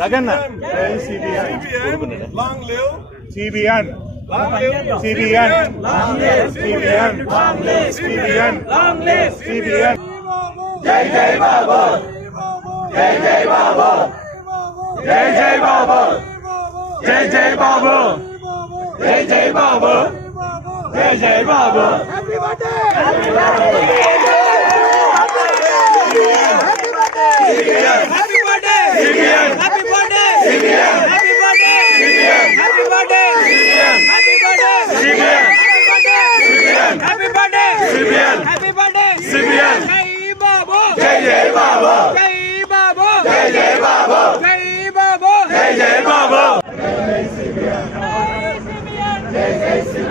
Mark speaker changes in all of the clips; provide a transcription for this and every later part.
Speaker 1: Raganna.
Speaker 2: Long live
Speaker 1: CBN CBN CBN CBN CBN జై జై బాబు జై జై బాబు జై జై బాబు. జై జై బాబు. జై జై బాబు. జై జై బాబు.
Speaker 3: హ్యాపీ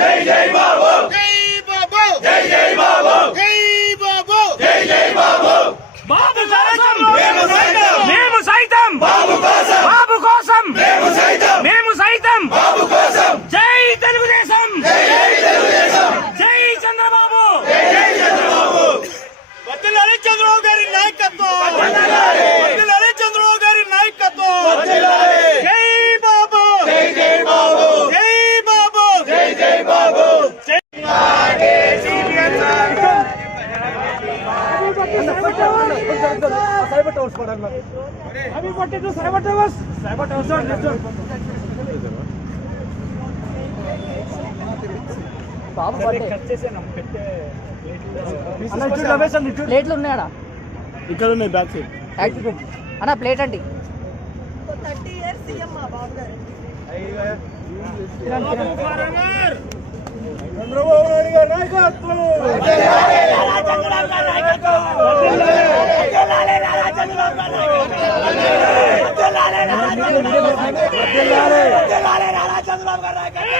Speaker 3: జై
Speaker 1: జై బాబు.
Speaker 3: జై బాబు.
Speaker 1: జై జై బాబు.
Speaker 3: జై బాబు.
Speaker 1: జై జై బాబు.
Speaker 3: బాబు కోసం
Speaker 1: మేము సైతం
Speaker 3: మేము సైతం
Speaker 1: బాబు కోసం
Speaker 3: బాబు కోసం
Speaker 1: మేము సైతం
Speaker 3: మేము సైతం
Speaker 1: బాబు కోసం
Speaker 3: జై తెలుగుదేశం
Speaker 1: జై జై తెలుగుదేశం
Speaker 3: జై చంద్రబాబు
Speaker 1: జై జై చంద్రబాబు
Speaker 3: వద్దులాలి చంద్రబాబు గారి నాయకత్వం
Speaker 1: వందనాలి.
Speaker 3: వద్దులాలి చంద్రబాబు గారి నాయకత్వం
Speaker 1: వందనాలి.
Speaker 3: జై బాబు
Speaker 1: జై జై బాబు
Speaker 3: జై బాబు
Speaker 1: జై జై బాబు
Speaker 3: అవి పట్టిండు సైబర్ టవర్స్? సైబర్ టవర్స్
Speaker 4: ప్లేట్లు. ఉన్నాయా
Speaker 1: ఇక్కడ ఉన్నాయి బ్యాక్ సైడ్
Speaker 4: అన్న ప్లేట్ అండి.
Speaker 5: థర్టీ ఇయర్స్ సీఎం మా బాబు గారు.
Speaker 1: చంద్రబాబు నాయుడు గారి నాయకత్వం!
Speaker 5: చంద్రబాబు గారు